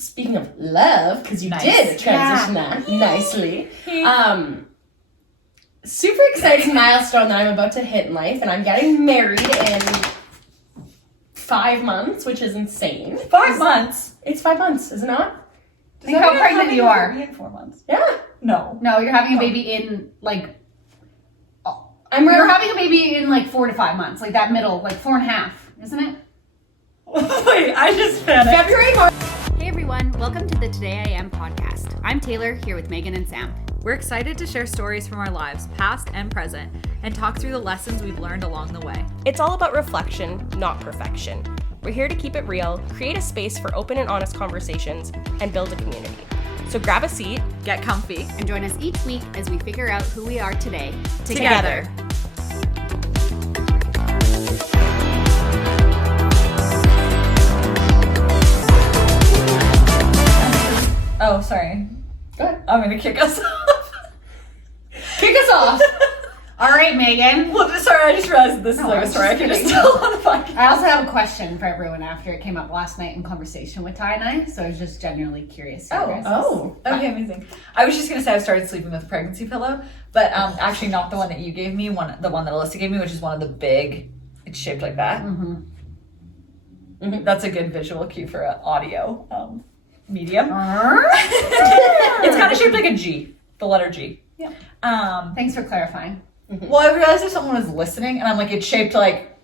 speaking of love, because you did transition that nicely. Super exciting milestone that I'm about to hit in life, and I'm getting married in 5 months, which is insane. 5 months? It's 5 months, is it not? Think how pregnant you are. In 4 months. Yeah. No, you're having a baby in like. You're having a baby in like 4 to 5 months, like that middle, like 4.5, isn't it? Wait, I just panicked. February, March. Hey everyone, welcome to the Today I Am podcast. I'm Taylor, here with Megan and Sam. We're excited to share stories from our lives, past and present, and talk through the lessons we've learned along the way. It's all about reflection, not perfection. We're here to keep it real, create a space for open and honest conversations, and build a community. So grab a seat, Get comfy. And join us each week as we figure out who we are today Together. Oh, sorry. Go ahead. I'm gonna kick us off. Kick us off. All right, Megan. Well, sorry, I just realized that this is like a story I can just tell on the podcast. I also have a question for everyone after it came up last night in conversation with Ty and I, so I was just genuinely curious. Okay, amazing. I was just gonna say I started sleeping with a pregnancy pillow, but actually not the one that you gave me, the one that Alyssa gave me, which is one of the big. It's shaped like that. That's a good visual cue for an audio medium. It's kind of shaped like a G, the letter G. Yeah. Thanks for clarifying. Well, I realized if someone was listening, and I'm like, it's shaped like.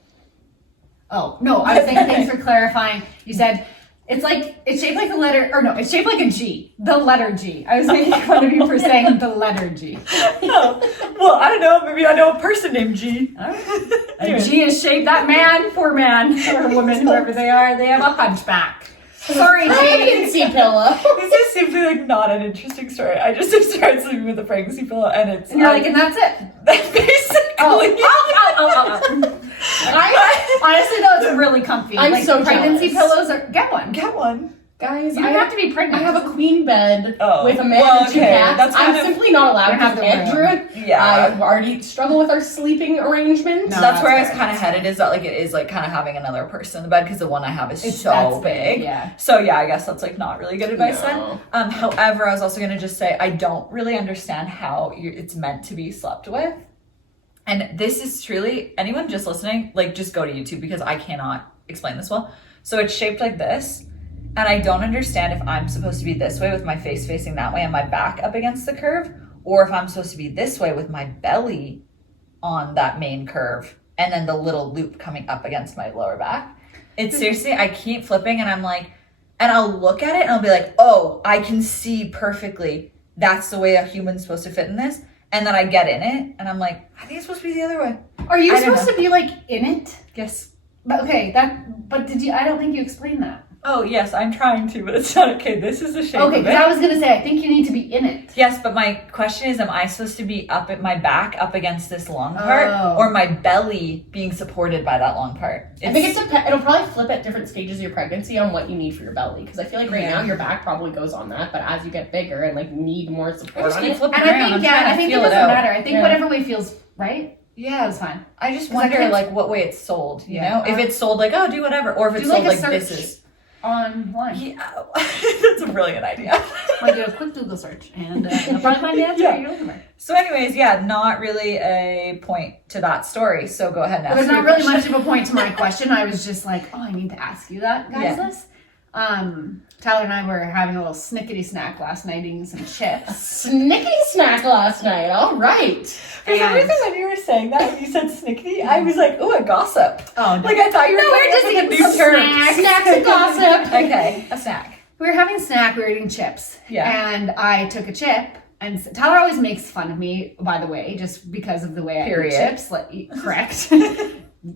Oh no, I was saying thanks for clarifying. You said it's shaped like a letter, or no, it's shaped like a G, the letter G. I was making fun of you for saying the letter G. Oh, well, I don't know. Maybe I know a person named G. A G is shaped. That man, poor man, or woman, whoever they are, they have a hunchback. Sorry, G. Pregnancy pillow. This is simply like not an interesting story. I just have started sleeping with a pregnancy pillow, and it's. And you're like, and that's it. That's basically. I honestly though, it's really comfy. I'm so pregnancy jealous. pillows are Get one. Guys, You don't have to be pregnant. I have a queen bed with a man well, and 2 okay. cats. That's kind I'm of- simply not allowed to have have the Andrew. Yeah. I already struggle with our sleeping arrangement. No. That's where I was fair. kind of headed, is that like it is like kind of having another person in the bed, because the one I have is That's so big. Yeah. So yeah, I guess that's like not really good advice No. then. However, I was also gonna just say I don't really understand how it's meant to be slept with. And this is truly, anyone just listening, like just go to YouTube, because I cannot explain this well. So it's shaped like this, and I don't understand if I'm supposed to be this way with my face facing that way and my back up against the curve, or if I'm supposed to be this way with my belly on that main curve and then the little loop coming up against my lower back. It's seriously, I keep flipping and I'm like, and I'll look at it and I'll be like, oh, I can see perfectly that's the way a human's supposed to fit in this. And then I get in it and I'm like, I think it's supposed to be the other way. Are you I don't supposed to be like in it? Yes. But okay, but did you? I don't think you explained that. Oh, yes, I'm trying to, but it's not okay. This is the shape Okay, of because it. I was gonna say I think you need to be in it. Yes, but my question is, am I supposed to be up at my back, up against this long part, Oh. or my belly being supported by that long part? I think it'll probably flip at different stages of your pregnancy on what you need for your belly. Because I feel like right now your back probably goes on that, but as you get bigger and like need more support on it. And I think it doesn't matter. I think whatever way feels right. Yeah, It's fine. I just 'Cause I wonder can't- like what way it's sold, you Yeah. know? If it's sold like, oh, do whatever, or if it's Do like sold a like this search. is. Online. Yeah, that's a brilliant idea. Like do a quick Google search and you'll probably find the answer. Yeah. You go from there. So anyways, yeah, not really a point to that story. So go ahead and ask There's your not really question. much of a point to my question. I was just like, oh, I need to ask you that, guys. Yeah. This. Tyler and I were having a little snickety snack last night, eating some chips. Snickety snack last night. All right. For some reason, when you were saying that, when you said snickety, I was like, ooh, a gossip. Oh, Like, I thought you were coming up with a new term. Snacks and gossip. Okay, a snack. We were having a snack. We were eating chips. Yeah. And I took a chip. And Tyler always makes fun of me, by the way, just because of the way I Period. eat chips. Correct.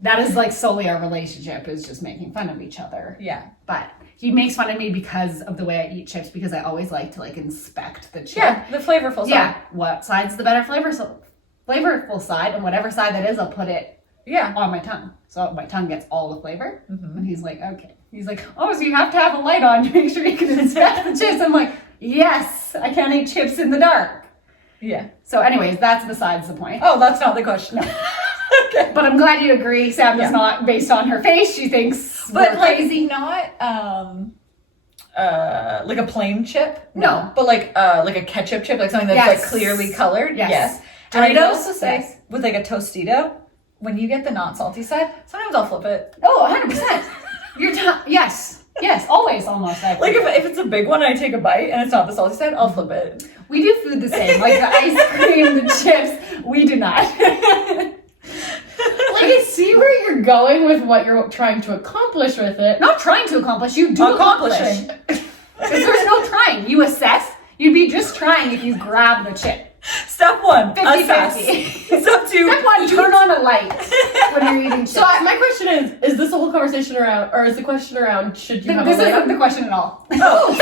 That is like solely our relationship, is just making fun of each other. Yeah. But he makes fun of me because of the way I eat chips, because I always like to like inspect the chip. Yeah, the flavorful side. Yeah. What side's the better flavorful side, and whatever side that is, I'll put it Yeah. on my tongue. So my tongue gets all the flavor. Mm-hmm. And he's like, okay. He's like, oh, so you have to have a light on to make sure you can inspect the chips. I'm like, yes, I can't eat chips in the dark. Yeah. So anyways, that's besides the point. Oh, that's not the question. No. Okay. But I'm glad you agree. Sam does not, based on her face, she thinks But we're like, crazy. not, like a plain chip? No. But like a ketchup chip, like something that's Yes. like clearly colored? Yes. And I would Doritos? also say, Yes. with like a Tostito, when you get the not salty side, sometimes I'll flip it. Oh, 100%. Yes. Yes, always almost. Like if it's a big one and I take a bite and it's not the salty side, I'll flip it. We do food the same. Like the ice cream, the chips, we do not. Like, I see where you're going with what you're trying to accomplish with it. Not trying to accomplish, you do accomplish. Accomplishing. Because there's no trying. You assess. You'd be just trying if you grab the chip. Step 1, 50-50. assess. Step 2, Step 1, turn on a light when you're eating chips. So my question is this the whole conversation around, or is the question around, should you have This a light isn't on? the question at all. Oh.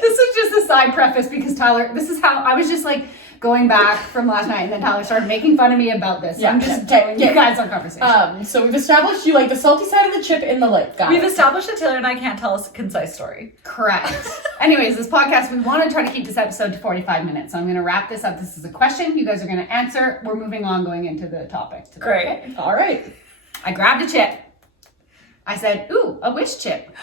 This is just a side preface because Tyler, this is how I was just like going back from last night and then Tyler started making fun of me about this. So Yeah, I'm just okay, telling you guys our conversation. So we've established you like the salty side of the chip in the light. Got We've it. established that Taylor and I can't tell a concise story. Correct. Anyways, this podcast, we want to try to keep this episode to 45 minutes. So I'm going to wrap this up. This is a question. You guys are going to answer. We're moving on going into the topic today. Great. Okay? All right. I grabbed a chip. I said, ooh, a wish chip.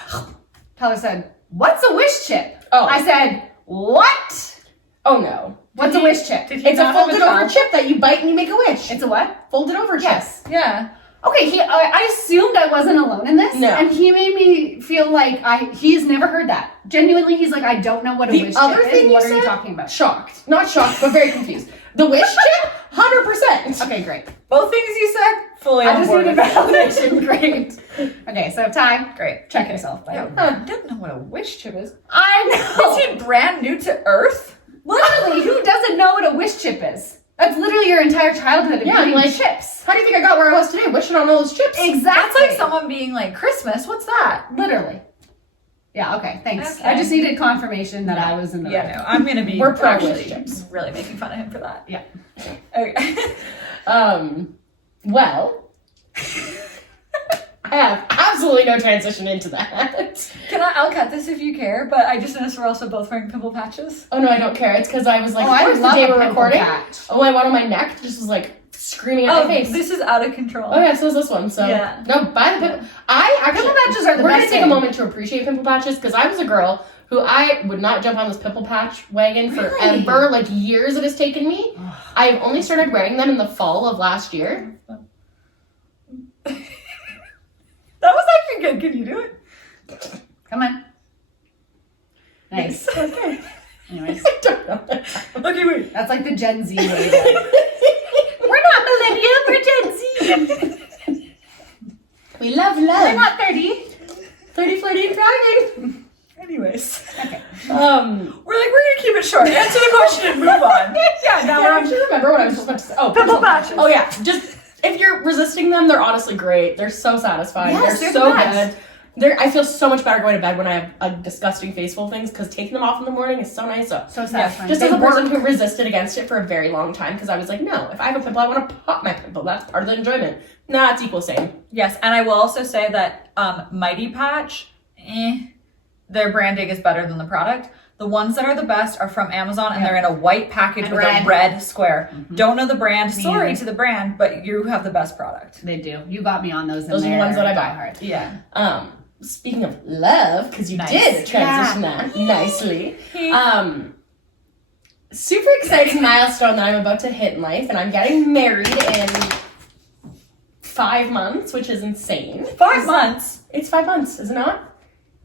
Tyler said, what's a wish chip? Oh. I said, what? Oh no. What's a wish chip? It's a folded over chip that you bite and you make a wish. It's a what? Folded over chip. Yes. Yeah. Okay, I assumed I wasn't alone in this, No. and he made me feel like he's never heard that. Genuinely, he's like, I don't know what a The wish other chip thing is. you What are said? you talking about? Shocked. Not shocked, but very confused. The wish chip? 100%. Okay, great. Both things you said, fully I on just board. needed validation. Great. Okay, so Ty, Great. check yourself. Buddy. I don't know what a wish chip is. I know. Is he brand new to Earth? Literally, who doesn't know what a wish chip is? That's literally your entire childhood of Yeah, eating like, chips. How do you think I got where I was today? Wishing on all those chips. Exactly. That's like someone being like, Christmas, what's that? Literally. Yeah, okay, thanks. Okay. I just needed confirmation that I was in the Yeah, right. no, I'm gonna be We're pro actually wish chips. really making fun of him for that. Yeah. Okay. Well, I have absolutely no transition into that. I'll cut this if you care, but I just noticed we're also both wearing pimple patches. Oh no, I don't care. It's because I was like, Oh, I of course, the love day a we're pimple recording. patch. Oh, I went on my neck, just was like screaming at Oh, my face. this is out of control. Oh yeah, so is this one. So Yeah. no, buy the pimple. I actually Pimple patches are the we're best gonna take a thing. moment to appreciate pimple patches because I was a girl who I would not jump on this pimple patch wagon Really? forever. Like years it has taken me. I've only started wearing them in the fall of last year. That was actually good. Can you do it? Come on. Nice. Okay. Anyways, I don't know. Okay, wait. that's like the Gen Z way. We're not millennial, we're Gen Z. We love We're love. not 30. 30, flirty, and thriving. Anyways. Okay. We're gonna keep it short. Answer the question and move on. Yeah, now I we're on. actually remember what I was just about to say. Oh, Pimple patches. Oh yeah, just if you're resisting them, they're honestly great. They're so satisfying. Yes, they're they're so the best. good. I feel so much better going to bed when I have a disgusting face full of things because taking them off in the morning is so nice. So So satisfying. just They as a person work. who resisted against it for a very long time because I was like, no, if I have a pimple, I want to pop my pimple. That's part of the enjoyment. Nah, it's equal same. Yes, and I will also say that Mighty Patch, their branding is better than the product. The ones that are the best are from Amazon, and they're in a white package And with red. a red square. Don't know the brand. Me Sorry either. to the brand, but you have the best product. They do. You got me on those. Those are the ones that I buy. Hard. Yeah. Speaking of love, because you Nice. did transition that nicely. Super exciting milestone that I'm about to hit in life, and I'm getting married in 5 months, which is insane. 5 months. It's 5 months, is it not?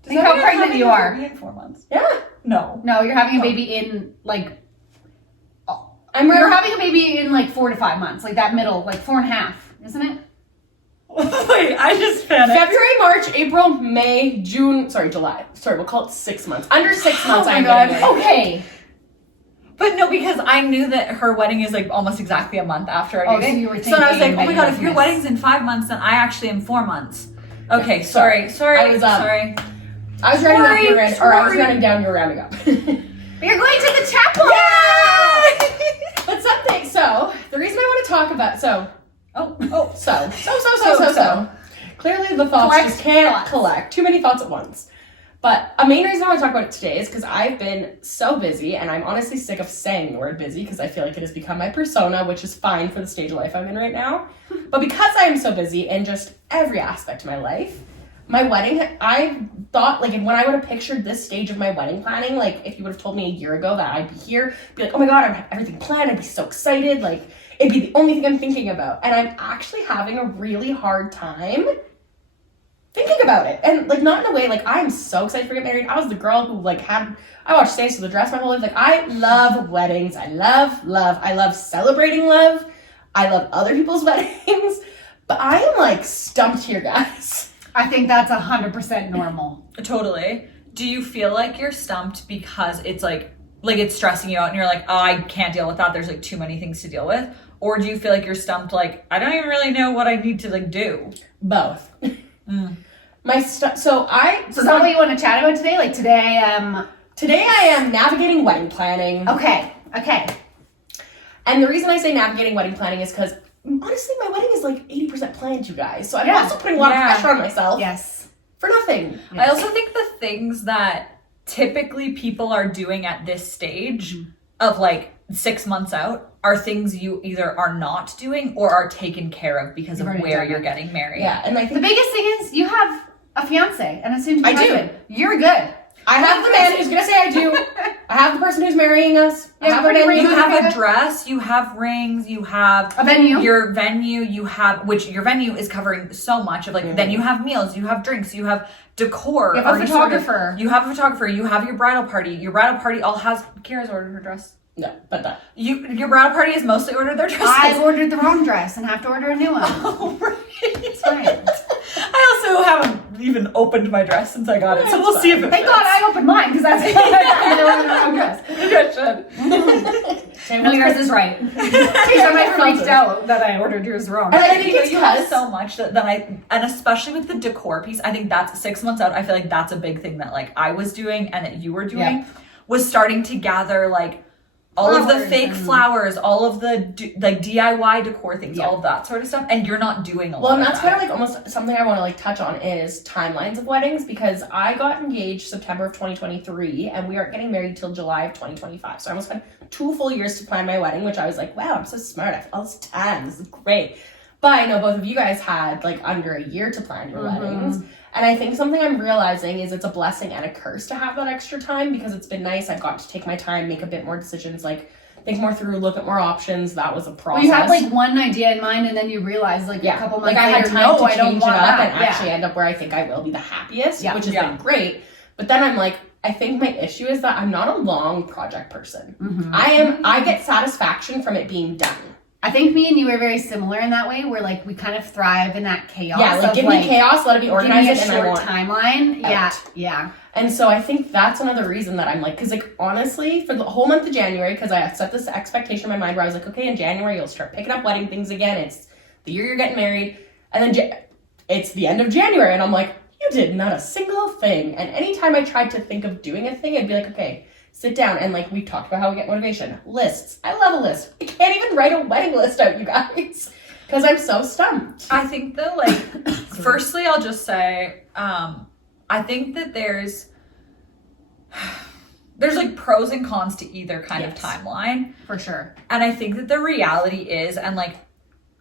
Think how pregnant you are. In 4 months. Yeah. No. No, you're having a baby in like. I'm You're having a baby in like 4 to 5 months, like that middle, like 4.5, isn't it? Wait, I just panicked. February, March, April, May, June. Sorry, July. Sorry, we'll call it 6 months. Under 6 months, Oh my I'm god. getting married. Okay. But no, because I knew that her wedding is like almost exactly a month after our Oh, so dating. you were So I was like, thinking oh my that god, you if your missed. wedding's in 5 months, then I actually am 4 months. Okay, Yeah, sorry. I was, sorry. I was rounding up, you were rounding, or I was Sorry. rounding down, you were rounding up. But you're going to the chapel. But something, so, the reason I want to talk about, so, clearly the thoughts Collect just can't thoughts. collect. Too many thoughts at once. But a main reason I want to talk about it today is because I've been so busy, and I'm honestly sick of saying the word busy because I feel like it has become my persona, which is fine for the stage of life I'm in right now. But because I am so busy in just every aspect of my life, my wedding, I thought, like, when I would have pictured this stage of my wedding planning, like, if you would have told me a year ago that I'd be here, be like, oh my God, I have everything planned, I'd be so excited, like, it'd be the only thing I'm thinking about. And I'm actually having a really hard time thinking about it. And, like, not in a way, like, I'm so excited for getting married. I was the girl who, like, I watched Stays to the Dress my whole life. Like, I love weddings. I love celebrating love. I love other people's weddings. But I am, like, stumped here, guys. I think that's 100% normal. Totally. Do you feel like you're stumped because it's like it's stressing you out and you're like, oh, I can't deal with that. There's like too many things to deal with. Or do you feel like you're stumped like, I don't even really know what I need to like do? Both. So is that what you want to chat about today? Like today I am navigating wedding planning. Okay. And the reason I say navigating wedding planning is because honestly, my wedding is like 80% planned, you guys. So I'm also putting a lot of pressure on myself. Yes. For nothing. Yes. I also think the things that typically people are doing at this stage of like 6 months out are things you either are not doing or are taken care of because of where you're getting married. Yeah, and I think the biggest thing is you have a fiance and a soon-to-be husband. do. You're good. I have the man who's gonna say I do. I have the person who's marrying us. I have you have a dress, you have rings, you have a venue. Your venue, you have your venue is covering so much of like then you have meals, you have drinks, you have decor. You have a photographer. You have a photographer, you have your bridal party. Your bridal party all has Kira's ordered her dress. No, but that. Your bridal party has mostly ordered their dresses. I ordered the wrong dress and have to order a new one. Oh, right. It's fine. I also haven't even opened my dress since I got it, so we'll see if it Thank fits. God I opened mine because that's I ordered the wrong dress. Maybe I should. No, yours is right. I might freaked out that I ordered yours wrong. And I think it's you have so much that and especially with the decor piece, I think that's 6 months out. I feel like that's a big thing that like I was doing and that you were doing was starting to gather like all of the fake flowers, all of the like DIY decor things, all of that sort of stuff, and you're not doing a lot. Well, and that's kind of like almost something I want to like touch on is timelines of weddings, because I got engaged September of 2023 and we aren't getting married till July of 2025. So I almost had 2 full years to plan my wedding, which I was like, wow, I'm so smart. I have all this time. This is great. But I know both of you guys had like under a year to plan your weddings. And I think something I'm realizing is it's a blessing and a curse to have that extra time, because it's been nice. I've got to take my time, make a bit more decisions, like think more through, look at more options. That was a process. Well, you had like one idea in mind and then you realize like a couple months like I had later, time to I don't change want it up that. and actually end up where I think I will be the happiest, which has been Yeah. great. But then I'm like, I think my issue is that I'm not a long project person. I get satisfaction from it being done. I think me and you are very similar in that way, where like we kind of thrive in that chaos. Yeah, like give me chaos, let it be organized, give me a and I short want timeline. out. Yeah. And so I think that's another reason that I'm like, because like honestly, for the whole month of January, because I set this expectation in my mind where I was like, okay, in January you'll start picking up wedding things again. It's the year you're getting married, and then it's the end of January, and I'm like, you did not a single thing. And anytime I tried to think of doing a thing, I'd be like, okay, sit down, and like we talked about how we get motivation. Lists. I love a list. I can't even write a wedding list out, you guys, because I'm so stumped. I think that like, firstly, I'll just say, I think that there's like pros and cons to either kind of timeline. For sure. And I think that the reality is, and like,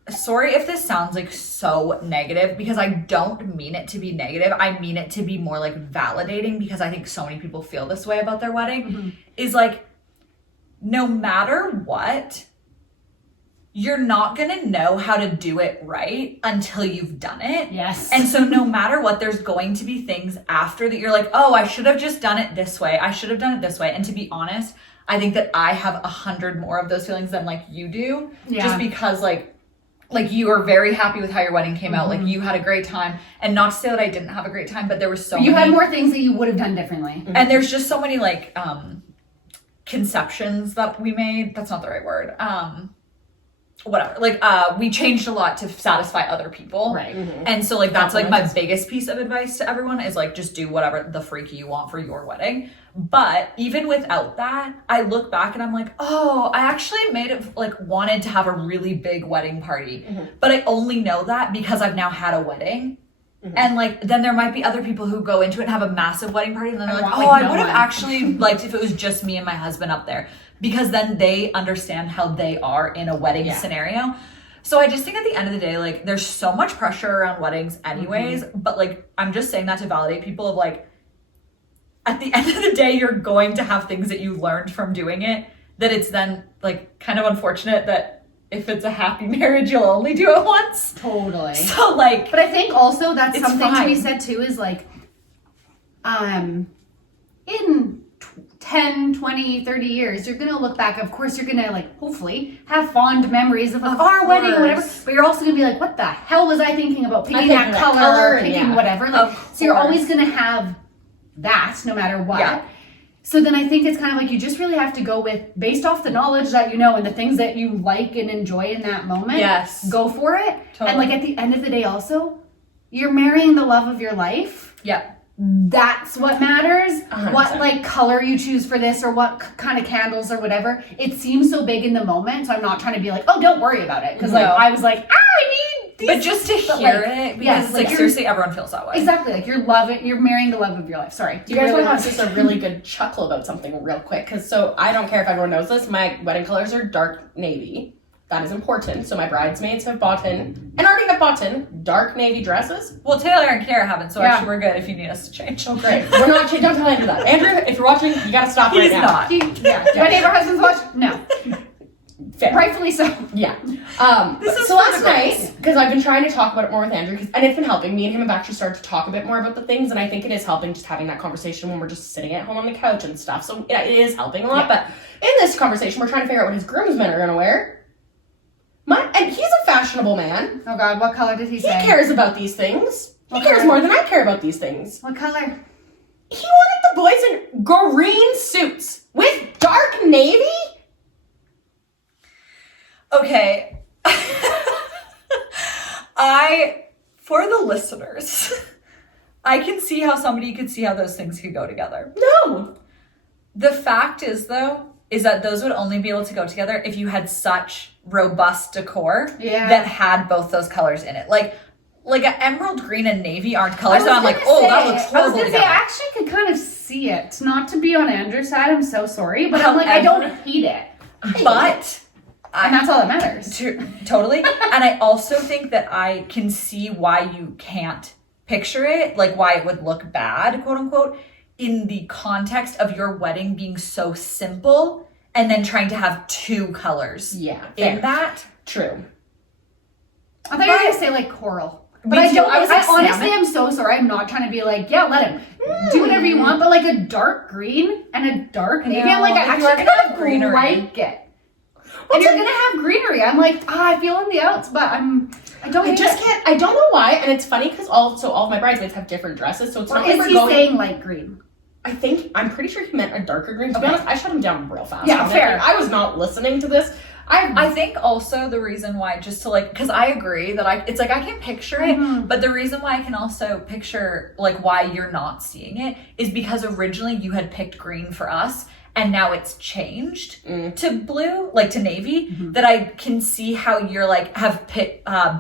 sorry if this sounds like so negative, because I don't mean it to be negative. I mean it to be more like validating, because I think so many people feel this way about their wedding, is like, no matter what, you're not going to know how to do it right until you've done it. Yes. And so no matter what, there's going to be things after that you're like, oh, I should have just done it this way. I should have done it this way. And to be honest, I think that I have 100 more of those feelings than like you do. Yeah. Just because like you are very happy with how your wedding came out. Like you had a great time. And not to say that I didn't have a great time, but there was so many. You had more things that you would have done differently. And there's just so many like conceptions that we made. That's not the right word. Whatever. Like we changed a lot to satisfy other people. Right. And so like that's like my biggest piece of advice to everyone is like just do whatever the freak you want for your wedding. But even without that, I look back and I'm like, oh, I actually wanted to have a really big wedding party. But I only know that because I've now had a wedding. And like then there might be other people who go into it and have a massive wedding party and then they're like, oh, I would have actually liked if it was just me and my husband up there, because then they understand how they are in a wedding scenario. So I just think at the end of the day, like, there's so much pressure around weddings anyways, but like, I'm just saying that to validate people of like, at the end of the day, you're going to have things that you learned from doing it, that it's then like kind of unfortunate that if it's a happy marriage, you'll only do it once. Totally. So like, But I think also that's it's something to be fine. said too, is like, in 10, 20, 30 years, you're going to look back. Of course, you're going to like, hopefully have fond memories of like our wedding or whatever. But you're also going to be like, what the hell was I thinking about picking that color or picking whatever? Like, so you're always going to have that no matter what. Yeah. So then I think it's kind of like you just really have to go with, based off the knowledge that you know and the things that you like and enjoy in that moment. Yes. Go for it. Totally. And like at the end of the day also, you're marrying the love of your life. yeah. That's what matters. 100%. What like color you choose for this or what kind of candles or whatever. It seems so big in the moment. So I'm not trying to be like, oh, don't worry about it. Because like No. I was like, I need these. But just to But, hear like, it, because yes, it's like, like you're- seriously, everyone feels that way. Exactly. Like you're marrying the love of your life. Sorry. Do you guys really want to have just a really good chuckle about something real quick? Because so I don't care if everyone knows this. My wedding colors are dark navy. That is important. So my bridesmaids have bought in, and already have bought in, dark navy dresses. Well, Taylor and Kara haven't, so Yeah. actually we're good if you need us to change. Oh, great. We're not, don't tell Andrew that. Andrew, if you're watching, you gotta stop right He's now. not. Do any of our husbands watch? No. Fair. Rightfully so. Yeah. This is So for last the night, girls. because I've been trying to talk about it more with Andrew, and it's been helping. Me and him have actually started to talk a bit more about the things, and I think it is helping just having that conversation when we're just sitting at home on the couch and stuff. So it is helping a lot. But in this conversation, we're trying to figure out what his groomsmen are gonna wear. And he's a fashionable man. Oh God, what color did he He say? cares about these things. He What cares color? more than I care about these things. What color? He wanted the boys in green suits with dark navy. Okay. For the listeners, I can see how somebody could see how those things could go together. No. The fact is, though, is that those would only be able to go together if you had such robust decor that had both those colors in it. Like an emerald green and navy aren't colors that I'm like, oh, that looks I was horrible gonna say, together. I actually could kind of see it. Not to be on Andrew's side, I'm so sorry, but I'm like, I don't hate it. But And that's all that matters. Totally. And I also think that I can see why you can't picture it, like why it would look bad, quote unquote, in the context of your wedding being so simple and then trying to have two colors Yeah. in that. True. I thought you were gonna say like coral. But Me I too. don't. I was like, honestly, salmon. I'm so sorry. I'm not trying to be like, yeah, let him do whatever you want. But like a dark green and a dark navy, I'm like, No, I if you actually are gonna have kind of greenery. like it. And you're gonna have greenery. I'm like, I feel in the outs, but I don't. I hate just it. can't. I don't know why, and it's funny because all of my bridesmaids have different dresses, so it's Or not like is we're he going. saying light green? I'm pretty sure he meant a darker green. To be Okay. honest, I shut him down real fast. Yeah, on it. fair. I was not listening to this. I think also the reason why, just to like, because I agree that it's like I can picture it, but the reason why I can also picture like why you're not seeing it is because originally you had picked green for us and now it's changed to blue, like to navy, that I can see how you're like have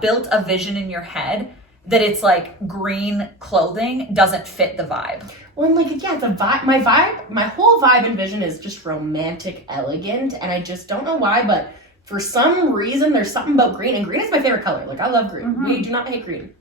built a vision in your head that it's like green clothing doesn't fit the vibe. Well, and like, yeah, the vibe, my whole vibe and vision is just romantic, elegant, and I just don't know why, but for some reason, there's something about green, and green is my favorite color. Like, I love green. We do not hate green.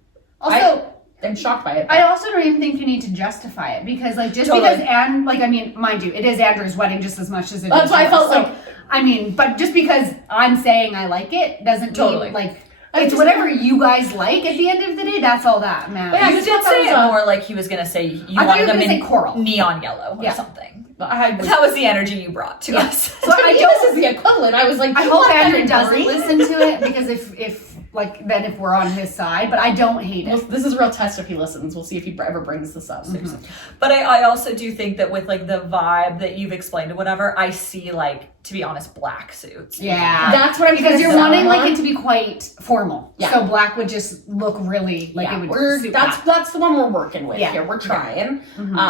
Also, I'm shocked by it. I also don't even think you need to justify it because, like, just Totally. because like, I mean, mind you, it is Andrew's wedding just as much as it That's is why I felt yours. like- I mean, but just because I'm saying I like it doesn't Totally. mean like I it's just- whatever you guys like. At the end of the day, that's all that matters. Yeah, I You just did thought that say was it a- more like he was gonna say you I thought you wanted were them gonna in say coral. neon yellow or Yeah. something. I was, That was the energy you brought to us. So I I this don't. is the equivalent. I was like, I you hope want that Andrew in doesn't green? listen to it because if like then if we're on his side, but I don't hate Well, it. this is a real test if he listens. We'll see if he ever brings this up. Seriously. But I also do think that with like the vibe that you've explained or whatever, I see like, to be honest, black suits. Yeah, That's what I'm because you're trying to wanting sell like on. it to be quite formal. Yeah. So black would just look really like Yeah, it would. suit that. that's the one we're working with Yeah. here. We're trying.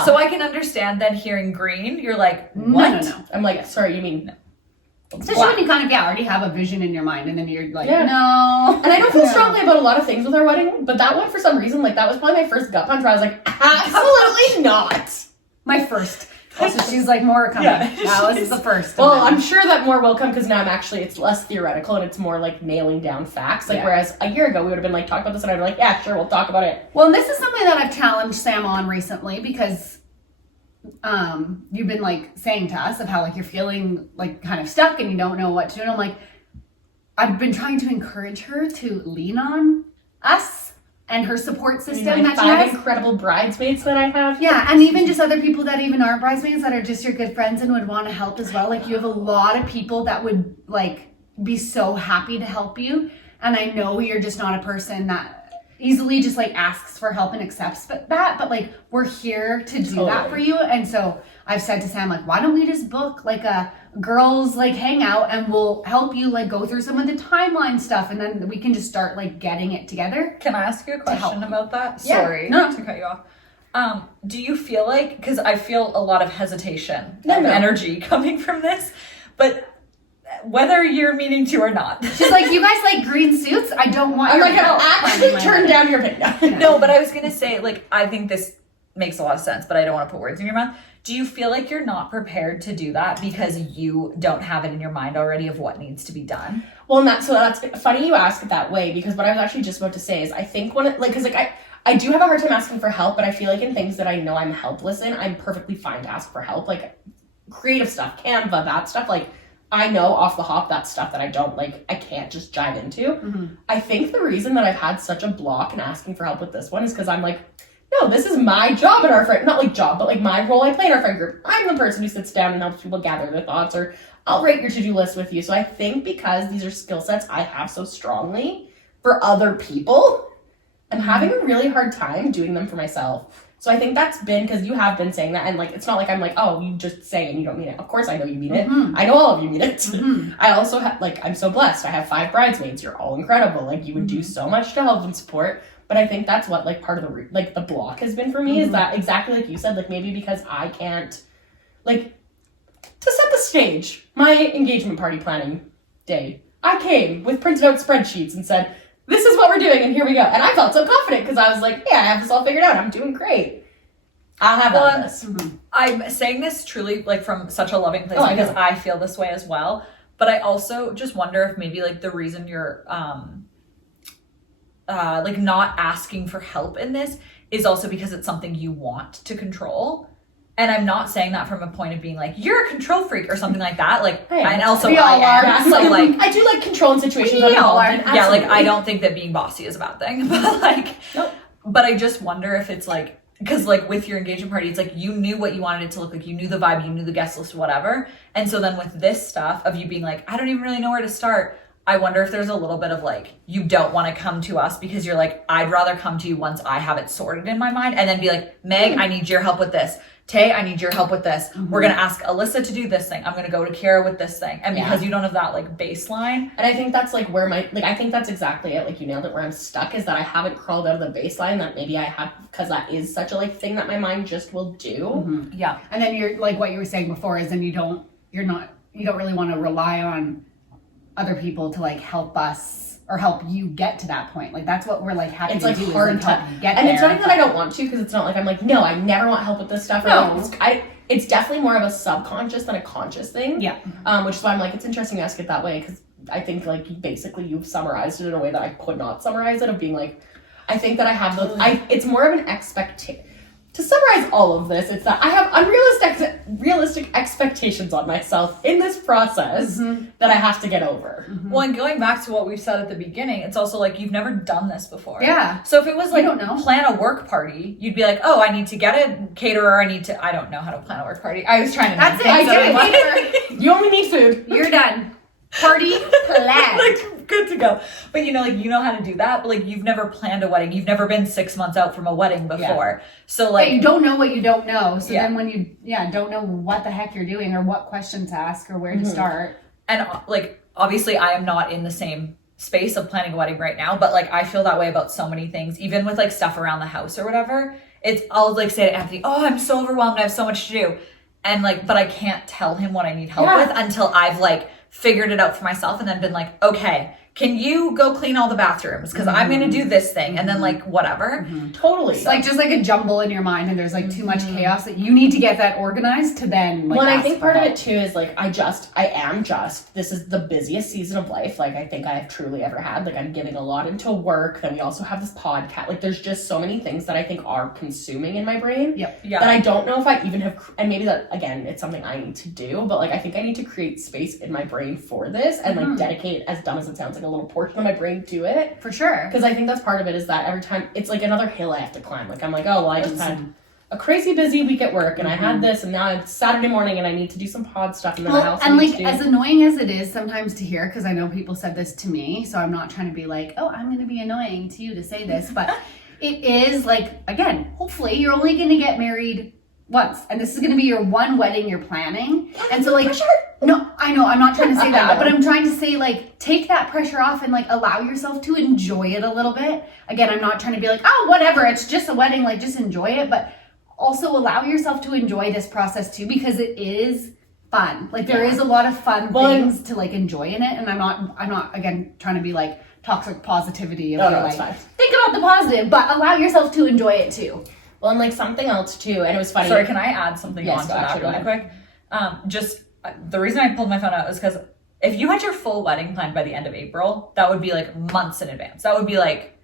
So I can understand then hearing green, you're like, what? No. I'm like, sorry, you mean Especially when you kind of already have a vision in your mind, and then you're like, Yeah. no. And I don't feel No. strongly about a lot of things with our wedding, but that one, for some reason, like, that was probably my first gut punch where I was like, absolutely not. My first. Also, she's like, more coming. Yeah, That was the first. Well, and then- I'm sure that more will come because now it's less theoretical and it's more like nailing down facts. Like, Yeah. whereas a year ago we would have been like, talk about this, and I'd be like, yeah, sure, we'll talk about it. Well, and this is something that I've challenged Sam on recently because you've been like saying to us of how like you're feeling like kind of stuck and you don't know what to do. And I'm like, I've been trying to encourage her to lean on us and her support system My that she 5 has. incredible bridesmaids that I have. Yeah, and even just other people that even aren't bridesmaids that are just your good friends and would want to help as well. Like you have a lot of people that would like be so happy to help you. And I know you're just not a person that easily just like asks for help and accepts that, but like we're here to do that for you. And so I've said to Sam, like, why don't we just book like a girls like hangout and we'll help you like go through some of the timeline stuff and then we can just start like getting it together. Can I ask you a question about that? Yeah. Sorry No. to cut you off. Do you feel like, because I feel a lot of hesitation No. energy coming from this, but whether you're meaning to or not. She's like, you guys like green suits? I don't want I'm your like, help. actually planning my turn wedding." down your opinion. No, but I was going to say, like, I think this makes a lot of sense, but I don't want to put words in your mouth. Do you feel like you're not prepared to do that because you don't have it in your mind already of what needs to be done? Well, and that's funny you ask it that way because what I was actually just about to say is I think I do have a hard time asking for help, but I feel like in things that I know I'm helpless in, I'm perfectly fine to ask for help. Like creative stuff, Canva, that stuff, like I know off the hop that's stuff that I can't just dive into. Mm-hmm. I think the reason that I've had such a block in asking for help with this one is because I'm like, no, this is my job in our friend, not like job, but like my role I play in our friend group. I'm the person who sits down and helps people gather their thoughts, or I'll write your to-do list with you. So I think because these are skill sets I have so strongly for other people, I'm having a really hard time doing them for myself. So I think that's been because you have been saying that, and like it's not like I'm like, oh, you just say and you don't mean it. Of course I know you mean it. I know all of you mean it. I also have I'm so blessed. I have 5 bridesmaids. You're all incredible. Like you would do so much to help and support. But I think that's what like part of the block has been for me is that exactly like you said, like maybe because I can't like to set the stage. My engagement party planning day, I came with printed out spreadsheets and said, this is what we're doing, and here we go. And I felt so confident because I was like, yeah, I have this all figured out. I'm doing great. I'll have all this. I'm saying this truly like from such a loving place Oh, I because know. I feel this way as well. But I also just wonder if maybe like the reason you're like not asking for help in this is also because it's something you want to control. And I'm not saying that from a point of being like, you're a control freak or something like that. Like, Hey, and also we all I am. are. So like, I do like control in situations We I'm all involved are. in. yeah, like Absolutely. I don't think that being bossy is a bad thing, but like, Nope. but I just wonder if it's like, because like with your engagement party, it's like you knew what you wanted it to look like, you knew the vibe, you knew the guest list, whatever. And so then with this stuff of you being like, I don't even really know where to start. I wonder if there's a little bit of like, you don't want to come to us because you're like, I'd rather come to you once I have it sorted in my mind and then be like, Meg, I need your help with this. Tay, I need your help with this. We're going to ask Alyssa to do this thing. I'm going to go to Kiara with this thing. And because you don't have that like baseline. And I think that's like where I think that's exactly it. Like you nailed it. Where I'm stuck is that I haven't crawled out of the baseline that maybe I have because that is such a like thing that my mind just will do. Yeah. And then you're like what you were saying before is then you don't really want to rely on other people to like help us or help you get to that point. Like that's what we're like happy It's to like do hard is like, help you get and there. it's not even that I don't want to because it's not like I'm like no, I never want help with this stuff. Or No. like, it's definitely more of a subconscious than a conscious thing. Yeah. Which is why I'm like it's interesting to ask it that way because I think like you've summarized it in a way that I could not summarize it of being like I think that I have those. It's more of an expectation. To summarize all of this, it's that I have unrealistic expectations on myself in this process that I have to get over. Well, and going back to what we said at the beginning, it's also like you've never done this before. Yeah. So if it was like don't know. plan a work party, you'd be like, oh, I need to get a caterer. I don't know how to plan a work party. I was trying to. That's name it. things I that get it. You only need food. You're done. Party planned. like good to go. But you know how to do that. But like you've never planned a wedding. You've never been 6 months out from a wedding before. So like But you don't know what you don't know. So Yeah. then when you don't know what the heck you're doing or what question to ask or where to start. and like obviously I am not in the same space of planning a wedding right now, but like I feel that way about so many things, even with like stuff around the house or whatever. I'll like say to Anthony, oh, I'm so overwhelmed, I have so much to do. And like, but I can't tell him what I need help with until I've like figured it out for myself and then been like, okay, can you go clean all the bathrooms? Because I'm going to do this thing. And then like, whatever. Totally. It's like just like a jumble in your mind and there's like too much chaos that you need to get that organized to then like well, and I ask think for part of help. it too is like this is the busiest season of life like I think I have truly ever had. Like I'm giving a lot into work. Then we also have this podcast. Like there's just so many things that I think are consuming in my brain. Yep. Yeah. That I don't know if I even have, and maybe that again, it's something I need to do, but like I think I need to create space in my brain for this and like dedicate, as dumb as it sounds, like a little portion of my brain to it. For sure. Because I think that's part of it is that every time it's like another hill I have to climb. Like I'm like, oh well, I just had a crazy busy week at work and I had this and now it's Saturday morning and I need to do some pod stuff and then I also and need like to do... as annoying as it is sometimes to hear, because I know people said this to me, so I'm not trying to be like, oh, I'm going to be annoying to you to say this, but it is like, again, hopefully you're only going to get married once and this is going to be your one wedding you're planning. And so like, no, I know, I'm not trying to say that, but I'm trying to say like, take that pressure off and like allow yourself to enjoy it a little bit. Again, I'm not trying to be like, oh, whatever, it's just a wedding, like just enjoy it, but also allow yourself to enjoy this process too, because it is fun. Like there is a lot of fun things to like enjoy in it. And I'm not again trying to be like toxic positivity. No, like, it's fine. think about the positive, but allow yourself to enjoy it too. Well, and like something else too, and it was funny. Sorry, can I add something Yes, onto go, that actually, really go quick? Just the reason I pulled my phone out is because if you had your full wedding planned by the end of April, that would be like months in advance. That would be like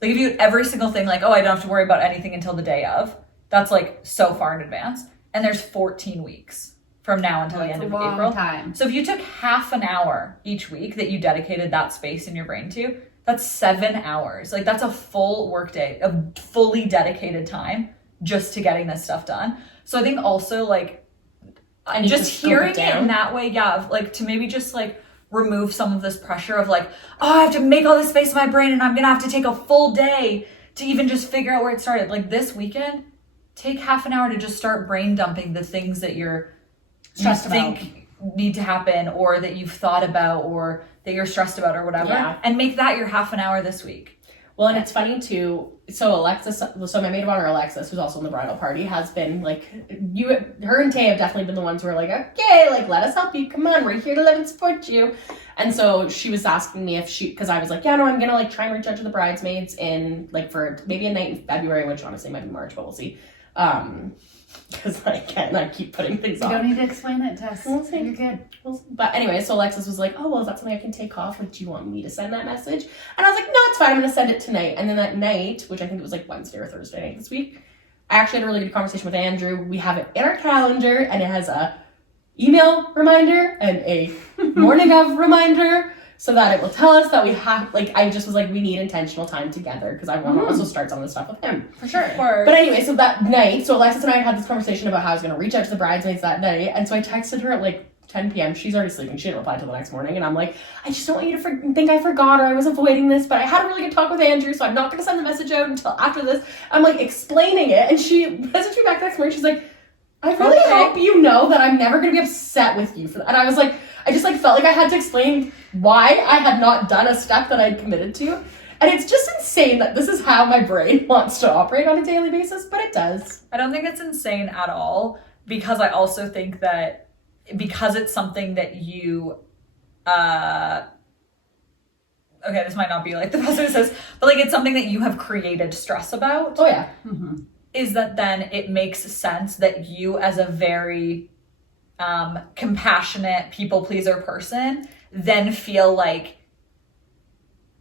if you had every single thing like, oh, I don't have to worry about anything until the day of. That's like so far in advance. And there's 14 weeks from now until the end of April. Time. So if you took half an hour each week that you dedicated that space in your brain to, that's 7 hours. Like that's a full workday of fully dedicated time just to getting this stuff done. So I think also like just hearing it in that way, like to maybe just like remove some of this pressure of like, oh, I have to make all this space in my brain and I'm gonna have to take a full day to even just figure out where it started. Like this weekend, take half an hour to just start brain dumping the things that you think need to happen or that you've thought about or that you're stressed about or whatever, and make that your half an hour this week. Well, and it's funny too. So my maid of honor, Alexis, who's also in the bridal party, has been like, her and Tay have definitely been the ones who are like, okay, like let us help you. Come on, we're here to live and support you. And so she was asking me because I was like, yeah, no, I'm gonna like try and reach out to the bridesmaids in like for maybe a night in February, which honestly might be March, but we'll see. Because I keep putting things off. You don't need to explain it to us. We'll see. You're good. But anyway, so Alexis was like, oh, well, is that something I can take off? Like, do you want me to send that message? And I was like, no, it's fine. I'm going to send it tonight. And then that night, which I think it was like Wednesday or Thursday night this week, I actually had a really good conversation with Andrew. We have it in our calendar and it has a email reminder and a morning of reminder so that it will tell us that we have, like, I just was like, we need intentional time together because I want to also start some of this stuff with him. For sure. But anyway, so that night, so Alexis and I had this conversation about how I was going to reach out to the bridesmaids that night. And so I texted her at like 10 p.m. She's already sleeping. She didn't reply till the next morning. And I'm like, I just don't want you to think I forgot or I was avoiding this, but I had a really good talk with Andrew, so I'm not going to send the message out until after this. I'm like explaining it. And she messaged me back the next morning. She's like, I really hope you know that I'm never going to be upset with you for that. And I was like, I just like felt like I had to explain why I had not done a step that I'd committed to. And it's just insane that this is how my brain wants to operate on a daily basis, but it does. I don't think it's insane at all, because I also think that because it's something that you, okay, this might not be like the best way to say this, but like it's something that you have created stress about. Oh yeah. Mm-hmm. Is that then it makes sense that you as a very compassionate people pleaser person then feel like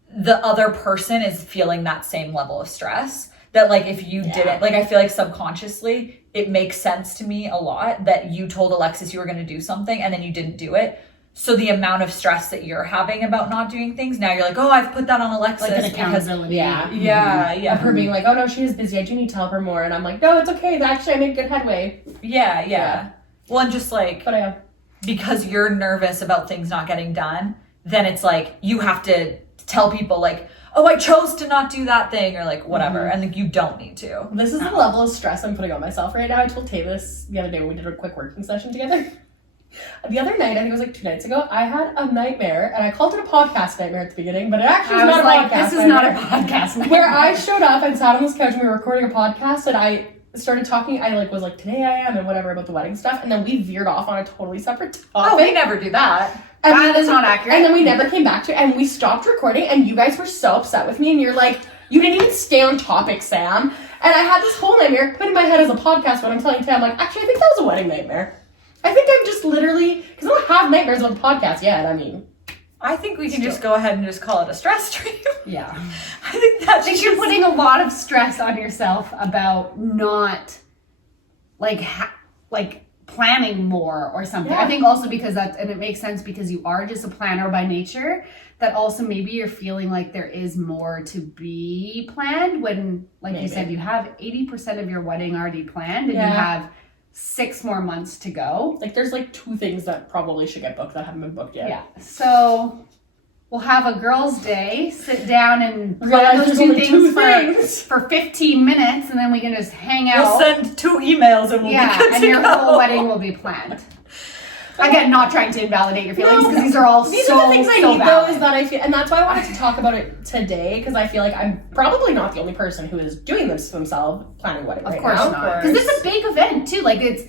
the other person is feeling that same level of stress, that like if you didn't, like I feel like subconsciously it makes sense to me a lot that you told Alexis you were going to do something and then you didn't do it. So the amount of stress that you're having about not doing things, now you're like, oh, I've put that on Alexis. Like an accountability. Yeah. Of her being like, oh no, she is busy. I do need to help her more. And I'm like, no, it's okay. Actually, I made good headway. Yeah. Well, and just like, But because you're nervous about things not getting done, then it's like you have to tell people like, oh, I chose to not do that thing, or like whatever, and like you don't need to. this is the level of stress I'm putting on myself right now. I told Tay this the other day when we did a quick working session together. The other night, I think it was like 2 nights ago, I had a nightmare, and I called it a podcast nightmare at the beginning, but it actually was not a podcast. This is not a podcast. Where I showed up and sat on this couch and we were recording a podcast, and started talking. I like was like, today I am and whatever about the wedding stuff, and then we veered off on a totally separate topic. Oh, we never do that. And That is not accurate. And then we never came back to it, and we stopped recording, and you guys were so upset with me, and you're like, you didn't even stay on topic, Sam. And I had this whole nightmare put in my head as a podcast when I'm telling Tam, like, actually, I think that was a wedding nightmare. I think I'm just literally, because I don't have nightmares on the podcast yet, I mean. I think we can just go ahead and just call it a stress stream. Yeah. I think that's I think you're putting a lot of stress on yourself about not like planning more or something. Yeah. I think also because and it makes sense because you are just a planner by nature, that also maybe you're feeling like there is more to be planned when, like you said, you have 80% of your wedding already planned and you have 6 more months to go. Like, there's like 2 things that probably should get booked that haven't been booked yet. Yeah. So we'll have a girls' day, sit down and Realize plan those there's 2 only 2 things things. for 15 minutes, and then we can just hang out. We'll send 2 emails and we'll be good and to your go. whole wedding will be planned. Again, not trying to invalidate your feelings because these are all These so are the things I so need, valid. though, is that I feel, and that's why I wanted to talk about it today, because I feel like I'm probably not the only person who is doing this themselves, planning a wedding right Of course now. not. Because it's a big event too. Like, it's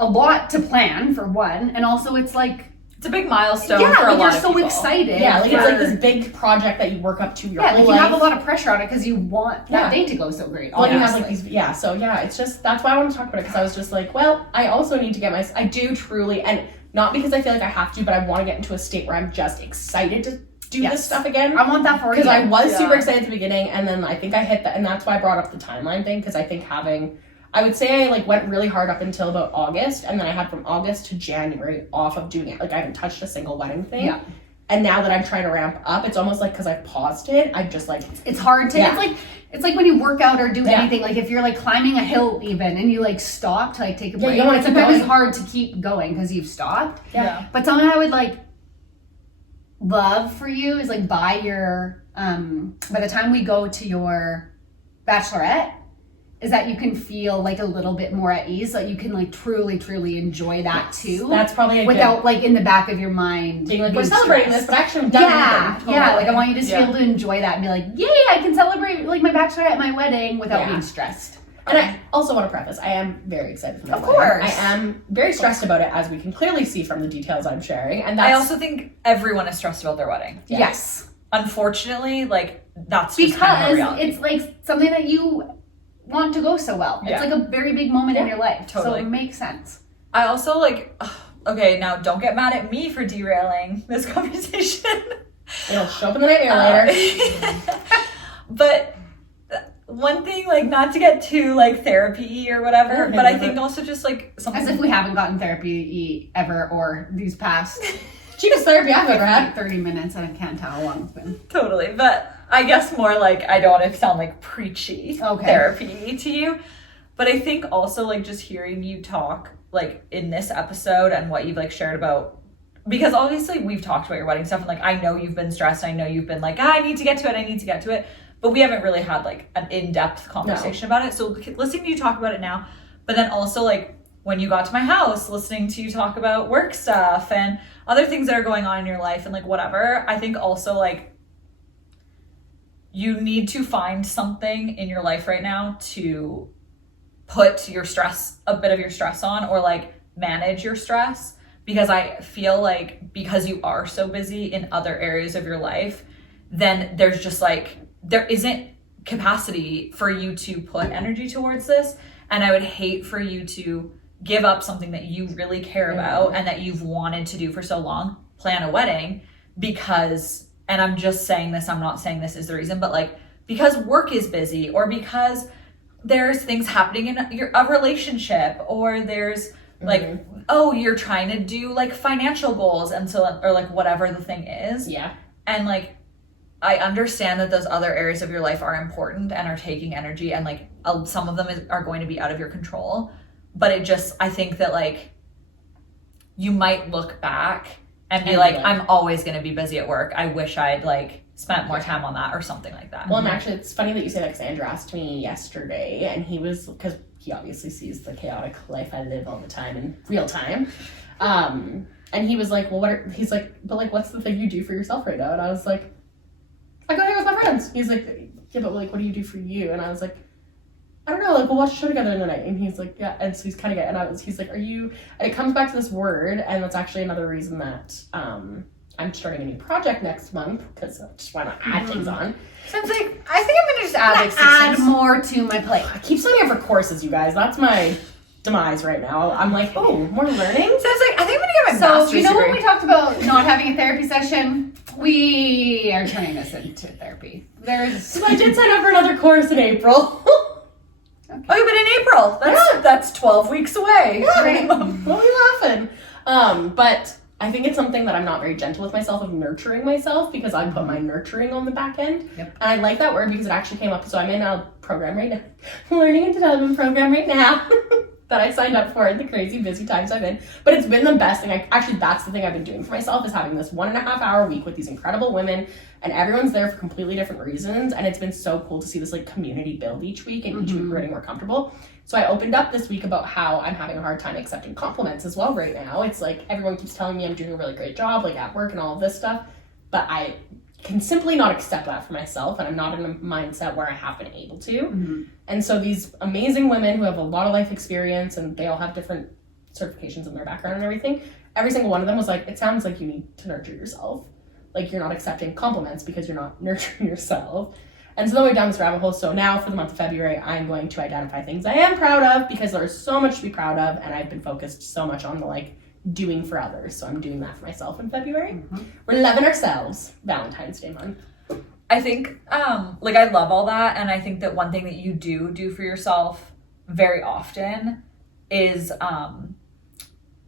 a lot to plan for one, and also it's like, It's a big milestone yeah, for a like lot you're of so people. excited. Yeah, like it's for- like this big project that you work up to your yeah, whole like you life. have a lot of pressure on it because you want that Yeah. day to go so great. Well, you have like obviously. these, so it's just, that's why I want to talk about it, because I was just like, well, I also need to get I do truly, and not because I feel like I have to, but I want to get into a state where I'm just excited to do this stuff again. I want that for you. Because I was super excited at the beginning, and then I think I hit that, and that's why I brought up the timeline thing, because I think I would say I like went really hard up until about August, and then I had from August to January off of doing it. Like, I haven't touched a single wedding thing. Yeah. And now that I'm trying to ramp up, it's almost like because I've paused it, I'm just like, It's hard to. Yeah. It's like when you work out or do Yeah. anything. Like if you're like climbing a hill even and you like stop to like take a Yeah, break. you don't wanna It's keep sometimes going. hard to keep going because you've stopped. Yeah. But something I would like love for you is like by the time we go to your bachelorette, is that you can feel like a little bit more at ease, so that you can like truly enjoy that too. that's probably a without like in the back of your mind being like, being we're celebrating stressed. this, but actually I'm done. Yeah, like I want you to just Yeah. be able to enjoy that and be like, yay, I can celebrate like my bachelorette at my wedding without Yeah. being stressed. And I also want to preface, I am very excited for my Of wedding. course. I am very stressed about it, as we can clearly see from the details I'm sharing. And that's I also think everyone is stressed about their wedding. Yeah. Yes. Unfortunately, like that's just kind of a Because reality. it's like something that you want to go so well. Yeah. It's like a very big moment in your life. Totally. So it makes sense. I also like, okay, now don't get mad at me for derailing this conversation. it'll show up in the nightmare later. But one thing, like, not to get too like therapy or whatever, but I think also just like something. As if we haven't gotten therapy ever or these past Cheapest therapy I've ever had. 30 minutes. I can't tell how long it's been. Totally, but I guess more like, I don't want to sound like preachy therapy to you, but I think also like just hearing you talk like in this episode and what you've like shared about, because obviously we've talked about your wedding stuff and like I know you've been stressed, I know you've been like, I need to get to it, but we haven't really had like an in-depth conversation about it. So listening to you talk about it now, but then also like when you got to my house, listening to you talk about work stuff and other things that are going on in your life and like whatever, I think also like you need to find something in your life right now to put your stress, a bit of your stress on, or like manage your stress, because I feel like because you are so busy in other areas of your life, then there's just like, there isn't capacity for you to put energy towards this. And I would hate for you to give up something that you really care about and that you've wanted to do for so long, plan a wedding, because, and I'm just saying this, I'm not saying this is the reason, but like, because work is busy, or because there's things happening in a relationship, or there's like, oh, you're trying to do like financial goals, and so, or like whatever the thing is. Yeah. And like, I understand that those other areas of your life are important and are taking energy, and like some of them are going to be out of your control. But it just, I think that like you might look back and be like, I'm always going to be busy at work. I wish I'd like spent more time on that or something like that. Well, and actually, it's funny that you say that, because Andrew asked me yesterday, and he was, because he obviously sees the chaotic life I live all the time in real time. And he was like, well, he's like, but like, what's the thing you do for yourself right now? And I was like, I go hang with my friends. He's like, yeah, but like, what do you do for you? And I was like, I don't know, like we'll watch a show together in the night. And he's like, yeah. And so he's kind of getting, and he's like, are you, and it comes back to this word. And that's actually another reason that I'm starting a new project next month because I just want to add things on. So it's like, I think I'm going to just add like 6 things more to my plate. I keep signing up for courses, you guys. That's my demise right now. I'm like, oh, more learning? So it's like, I think I'm going to get my So, master's you know degree. when we talked about not having a therapy session? We are turning this into therapy. So I did sign up for another course in April. Oh, but in April. That's 12 weeks away. Right. We'll be laughing. But I think it's something that I'm not very gentle with myself of nurturing myself because I put my nurturing on the back end. Yep. And I like that word because it actually came up. So I'm in a program right now, learning and development program right now that I signed up for in the crazy busy times I'm in. But it's been the best thing. Actually, that's the thing I've been doing for myself is having this 1.5 hour week with these incredible women. And everyone's there for completely different reasons. And it's been so cool to see this like community build each week and each week we're getting more comfortable. So I opened up this week about how I'm having a hard time accepting compliments as well right now. It's like everyone keeps telling me I'm doing a really great job, like at work and all of this stuff, but I can simply not accept that for myself, and I'm not in a mindset where I have been able to. And so these amazing women who have a lot of life experience and they all have different certifications in their background and everything, every single one of them was like, it sounds like you need to nurture yourself. Like you're not accepting compliments because you're not nurturing yourself. And so then we went down this rabbit hole. So now for the month of February, I'm going to identify things I am proud of because there's so much to be proud of. And I've been focused so much on the like doing for others. So I'm doing that for myself in February. We're loving ourselves. Valentine's Day month. I think, like, I love all that. And I think that one thing that you do for yourself very often is,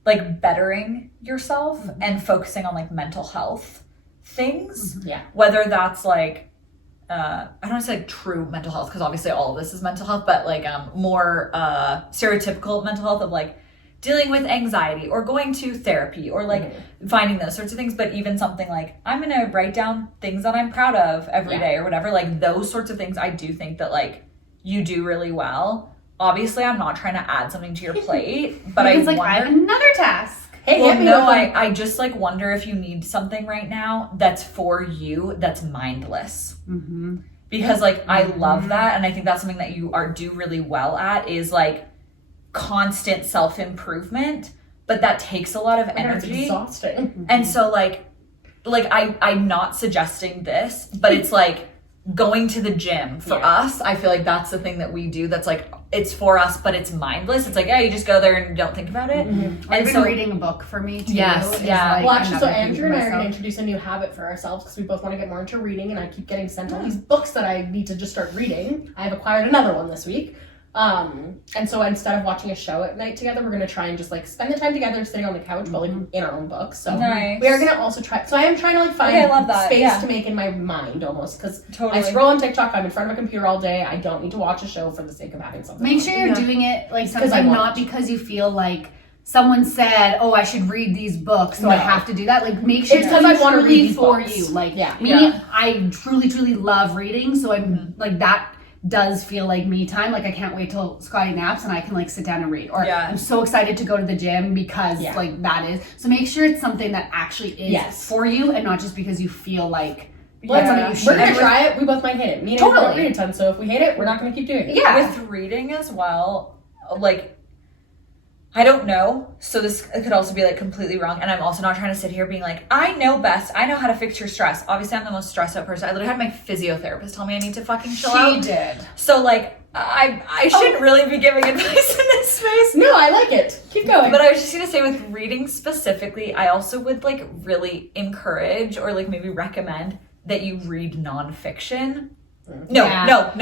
like, bettering yourself and focusing on, like, mental health things. Yeah. Whether that's, like, I don't want to say like true mental health because obviously all of this is mental health, but like more stereotypical mental health of like dealing with anxiety or going to therapy or like finding those sorts of things. But even something like I'm going to write down things that I'm proud of every day or whatever, like those sorts of things, I do think that like you do really well. Obviously, I'm not trying to add something to your plate, but I have another task. Hey, well, no, I just like wonder if you need something right now that's for you, that's mindless. Because like I love that, and I think that's something that you do really well at is like constant self-improvement, but that takes a lot of energy. It's exhausting. And so like I'm not suggesting this, but it's like going to the gym for us. I feel like that's the thing that we do that's like it's for us, but it's mindless. It's like, yeah, you just go there and don't think about it. I've been reading a book for me too. Yes, yeah. Like well, actually, so another thing Andrew for and I are myself. going to introduce a new habit for ourselves because we both want to get more into reading, and I keep getting sent all these books that I need to just start reading. I have acquired another one this week. And so instead of watching a show at night together, we're going to try and just like spend the time together sitting on the couch, but like in our own books. So nice. we are going to also try. So I am trying to like find space to make in my mind almost because I scroll on TikTok. I'm in front of a computer all day. I don't need to watch a show for the sake of having something. Make sure you're doing it like something I want not because you feel like someone said, "Oh, I should read these books, so I have to do that." Like, make sure it's because I want to read these for books. you. Like, me, I truly love reading, so I'm like that. Does feel like me time. Like I can't wait till Scotty naps and I can like sit down and read. Or I'm so excited to go to the gym because like that is. So make sure it's something that actually is for you and not just because you feel like that's something you should. We're gonna try it. We both might hate it. Me and Andrew don't read a ton, so if we hate it, we're not gonna keep doing it. Yeah. With reading as well, like I don't know, so this could also be like completely wrong, and I'm also not trying to sit here being like, I know best, I know how to fix your stress. Obviously, I'm the most stressed out person. I literally had my physiotherapist tell me I need to fucking chill out. She did. So like, I shouldn't really be giving advice in this space. No, I like it. Keep going. But I was just gonna say with reading specifically, I also would like really encourage or like maybe recommend that you read nonfiction. No.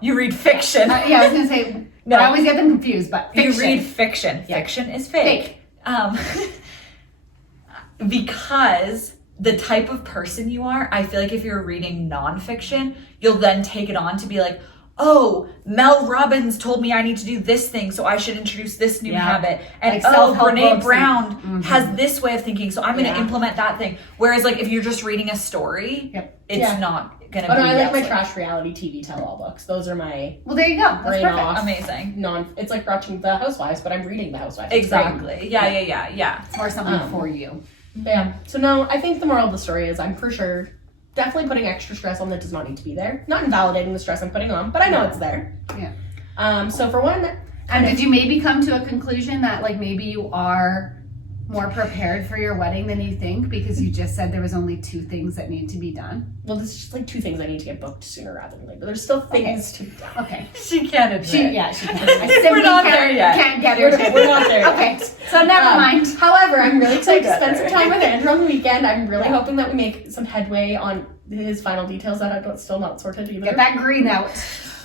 You read fiction. I was gonna say. No. I always get them confused, but fiction. You read fiction. Yeah. Fiction is fake. Because the type of person you are, I feel like if you're reading nonfiction, you'll then take it on to be like, oh, Mel Robbins told me I need to do this thing, so I should introduce this new habit. And like Brene Brown has this way of thinking, so I'm going to implement that thing. Whereas like if you're just reading a story, it's not going to be. Oh, no, I like my trash reality TV tell-all books. Those are my. Well, there you go. That's perfect. Amazing. It's like watching The Housewives, but I'm reading The Housewives. Exactly. Yeah. It's more something for you. Yeah. So no, I think the moral of the story is I'm for sure definitely putting extra stress on that does not need to be there. Not invalidating the stress I'm putting on, but I know it's there. Yeah. So for one, and did you maybe come to a conclusion that like maybe you are more prepared for your wedding than you think because you just said there was only 2 things that need to be done? well, there's just like 2 things I need to get booked sooner rather than later. There's still things to be done. Okay. She can't admit. She can. I simply We're not can't, there yet. can't get her to. We're not there yet. Okay, so never mind. However, I'm really excited to spend some We're time with Andrew on the weekend. I'm really hoping that we make some headway on his final details that I'm still not sorted either. Get that green out.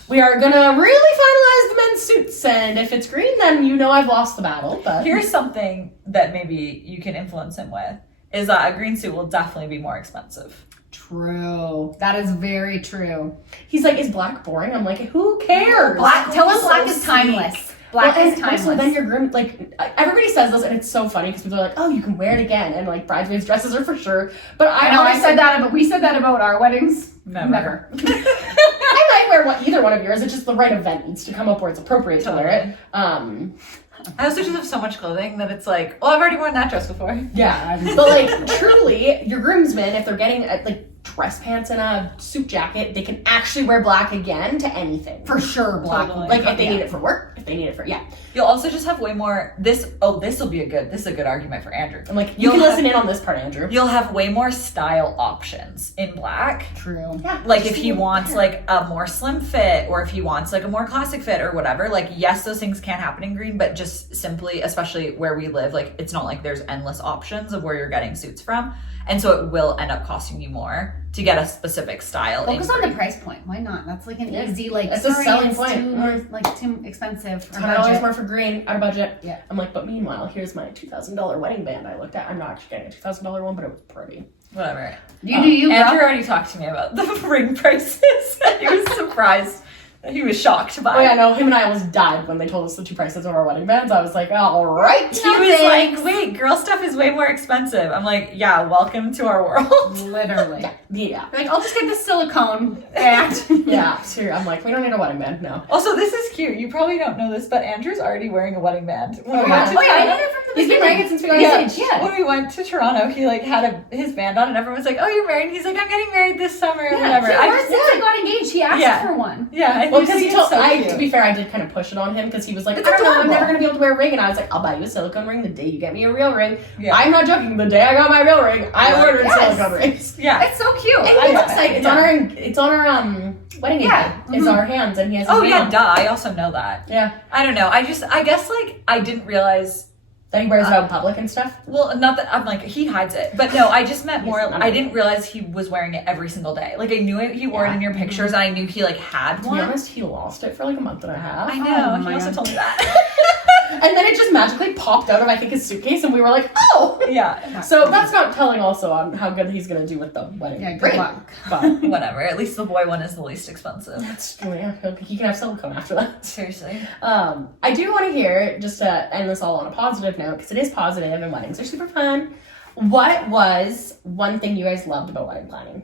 We are gonna really finalize the men's suits, and if it's green, then you know I've lost the battle. But Here's something that maybe you can influence him with, is that a green suit will definitely be more expensive. True. That is very true. he's like, "Is black boring?" I'm like, "Who cares?" Tell him So black is sleek. timeless. Black Well, is and timeless. also, then your groom, like, everybody says this, and it's so funny because people are like, "Oh, you can wear it again," and like bridesmaids' dresses are for sure. But I know I honestly- said that, but we said that about our weddings. Never. I might wear either one of yours. It's just the right event needs to come up where it's appropriate to wear it. I also just have so much clothing that it's like, well, I've already worn that dress before. Yeah, but like truly, your groomsmen, if they're getting like dress pants and a suit jacket, they can actually wear black again to anything. For sure, black. Totally. Like if they need it for work, if they need it for You'll also just have way more this will be a good argument for Andrew. I'm like, you You'll can have- listen in on this part, Andrew. You'll have way more style options in black. True. Yeah, Like just if he be wants prepared. like a more slim fit, or if he wants like a more classic fit or whatever, like yes, those things can happen in green, but just simply, especially where we live, like it's not like there's endless options of where you're getting suits from. And so it will end up costing you more to get a specific style. Focus in on the green. price point. Why not? That's like an Yeah. easy, like, That's a selling it's point. too expensive. Or $100 budget. more for green, out of budget. Yeah. I'm like, but meanwhile, here's my $2,000 wedding band I looked at. I'm not actually getting a $2,000 one, but it was pretty. Whatever. You do you, Andrew girl. already talked to me about the ring prices. He was surprised. He was shocked by Oh yeah, it. no, him and I almost died when they told us the 2 prices of our wedding bands. I was like, all right. He was like, wait, girl stuff is way more expensive. I'm like, yeah, welcome to our world. Literally. Yeah. Like, I'll just get the silicone band. Yeah, seriously. I'm like, we don't need a wedding band, no. Also, this is cute. You probably don't know this, but Andrew's already wearing a wedding band. When we yeah. went to I Toronto- knew from the He's been beginning. wearing it since we got Yeah, engaged. Yeah. when we went to Toronto, he like had his band on, and everyone was like, "Oh, you're married." And he's like, "I'm getting married this summer." and whatever. He I was just, since I got engaged. He asked Yeah. for one. yeah, and Well, you because he see told, it's so cute. to be fair, I did kind of push it on him because he was like, It's I don't know, I'm adorable. never going to be able to wear a ring. And I was like, I'll buy you a silicone ring the day you get me a real ring. Yeah. I'm not joking. The day I got my real ring, I ordered Yes. silicone rings. yeah. It's so cute. And I he love looks it. like it's on our wedding Yeah. apron. It's our hands, and he has his Oh name yeah, on. duh. I also know that. Yeah. I don't know. I guess like I didn't realize. That he wears it out in public and stuff. Well, not that I'm like he hides it, but no, I just meant more. Yes, I didn't realize he was wearing it every single day. Like I knew it. He wore it in your pictures, and I knew he like had To be one. honest, he lost it for like a month and a half. I know. Oh, he my also God. told me that. And then it just magically popped out of, I think, his suitcase, and we were like, oh! yeah. So that's not telling also on how good he's gonna do with the wedding. Yeah, good ring. luck. But Whatever. At least the boy one is the least expensive. that's yeah, he can have silicone after that. Seriously. I do want to hear, just to end this all on a positive note, because it is positive and weddings are super fun. What was one thing you guys loved about wedding planning?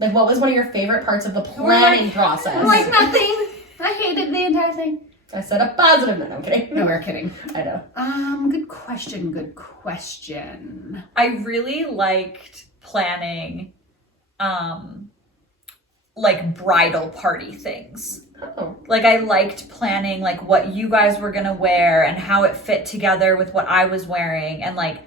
Like, what was one of your favorite parts of the planning process? Like nothing. I hated the entire thing. I said a positive note. No, I'm kidding. No, we're kidding. I know. Good question. Good question. I really liked planning like bridal party things. Oh. Like I liked planning like what you guys were gonna wear and how it fit together with what I was wearing, and like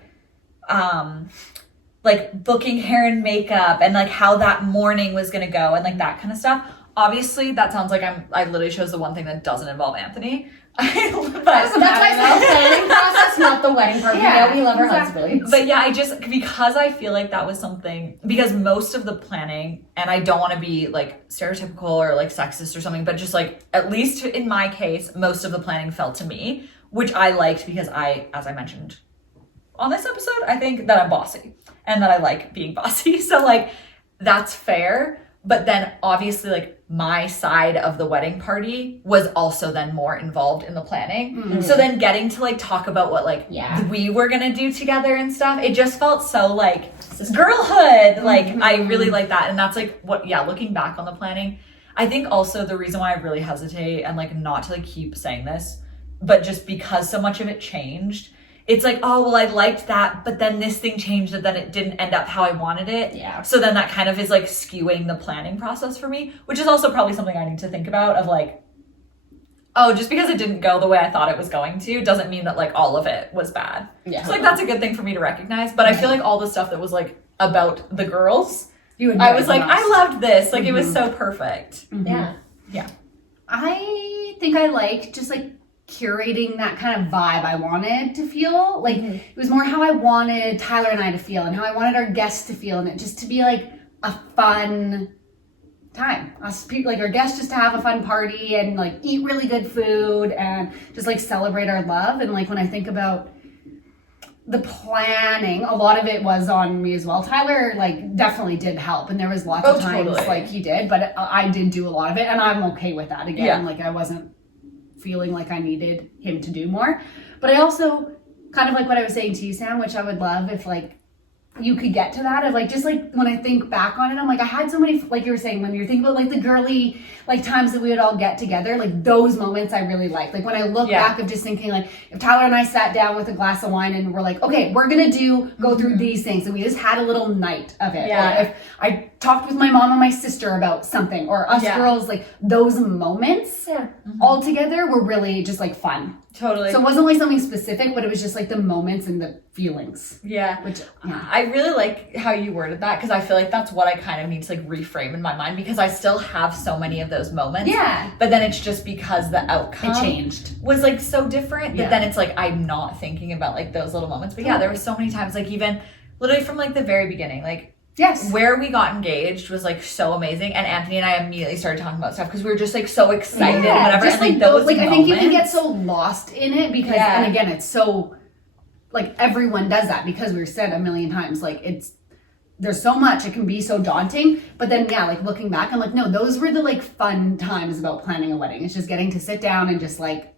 booking hair and makeup and like how that morning was gonna go and like that kind of stuff. Obviously that sounds like I literally chose the one thing that doesn't involve Anthony. That's why I said the planning process, not the wedding part. Yeah, We know we love our exactly. husbands. But yeah, because I feel like that was something, because most of the planning, and I don't want to be like stereotypical or like sexist or something, but just like, at least in my case, most of the planning fell to me, which I liked because as I mentioned on this episode, I think that I'm bossy and that I like being bossy. So like, that's fair. But then obviously like my side of the wedding party was also then more involved in the planning. Mm-hmm. So then getting to like talk about what like we were gonna do together and stuff, it just felt so like girlhood. Like I really like that. And that's like looking back on the planning, I think also the reason why I really hesitate and like not to like keep saying this, but just because so much of it changed, it's like, oh, well, I liked that, but then this thing changed and then it didn't end up how I wanted it. Yeah. So then that kind of is like skewing the planning process for me, which is also probably something I need to think about of like, oh, just because it didn't go the way I thought it was going to doesn't mean that like all of it was bad. Yeah. So like that's a good thing for me to recognize. But I feel like all the stuff that was like about the girls, You I was like, I loved this. Like it was so perfect. Yeah. Yeah. I think I liked just like curating that kind of vibe I wanted to feel. Like it was more how I wanted Tyler and I to feel and how I wanted our guests to feel, and it just to be like a fun time. Like our guests just to have a fun party and like eat really good food and just like celebrate our love. And like when I think about the planning, a lot of it was on me as well. Tyler like definitely did help, and there was lots of times totally. like he did, but I did do a lot of it, and I'm okay with that. Again, like I wasn't feeling like I needed him to do more. But I also kind of like what I was saying to you, Sam, which I would love if like you could get to that of like, just like when I think back on it, I'm like, I had so many, like you were saying, when you're thinking about like the girly like times that we would all get together, like those moments I really liked. Like when I look back of just thinking like, if Tyler and I sat down with a glass of wine and we're like, okay, we're gonna go through these things, and we just had a little night of it. Or if I talked with my mom and my sister about something, or us girls, like those moments all together were really just like fun. Totally. So it wasn't like something specific, but it was just like the moments and the feelings. Yeah. Which I really like how you worded that, because I feel like that's what I kind of need to like reframe in my mind, because I still have so many of those moments. Yeah. But then it's just because the outcome changed. was like so different that then it's like I'm not thinking about like those little moments. But yeah, there were so many times, like even literally from like the very beginning, like where we got engaged was like so amazing, and Anthony and I immediately started talking about stuff because we were just like so excited and whatever. Just and like those like moments, I think you can get so lost in it because and again it's so like everyone does that, because we've said a million times like there's so much, it can be so daunting, but then like looking back I'm like, no, those were the like fun times about planning a wedding. It's just getting to sit down and just like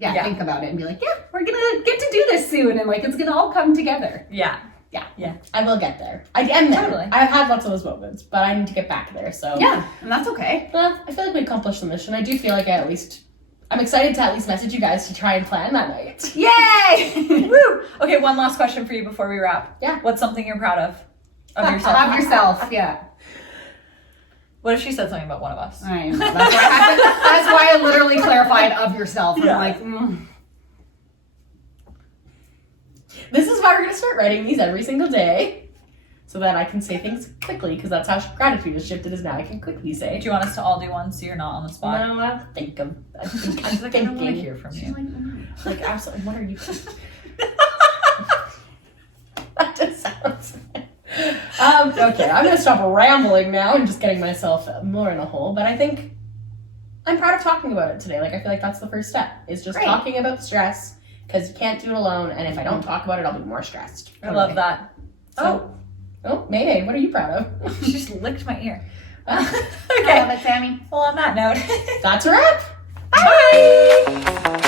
think about it and be like, we're gonna get to do this soon, and like it's gonna all come together. Yeah, I will get there. I am there. Totally. I've had lots of those moments, but I need to get back there. So And that's okay. I feel like we accomplished the mission. I do feel like I'm excited to at least message you guys to try and plan that night. Yay! Woo! Okay, one last question for you before we wrap. Yeah. What's something you're proud of yourself? Of yourself, yeah. What if she said something about one of us? I know. That's why I literally clarified of yourself. I'm like, This is why we're going to start writing these every single day, so that I can say things quickly, because that's how gratitude has shifted, is now I can quickly say. Do you want us to all do one so you're not on the spot? No, I think I'm She's like, I don't want to hear from you. Like, absolutely, what are you That just sounds okay, I'm going to stop rambling now and just getting myself more in a hole, but I think I'm proud of talking about it today. Like, I feel like that's the first step, is just talking about stress, because you can't do it alone, and if I don't talk about it, I'll be more stressed. I love that. So, Mayday, what are you proud of? She just licked my ear. okay. Okay. Sammy. Well, on that note, That's a wrap. bye!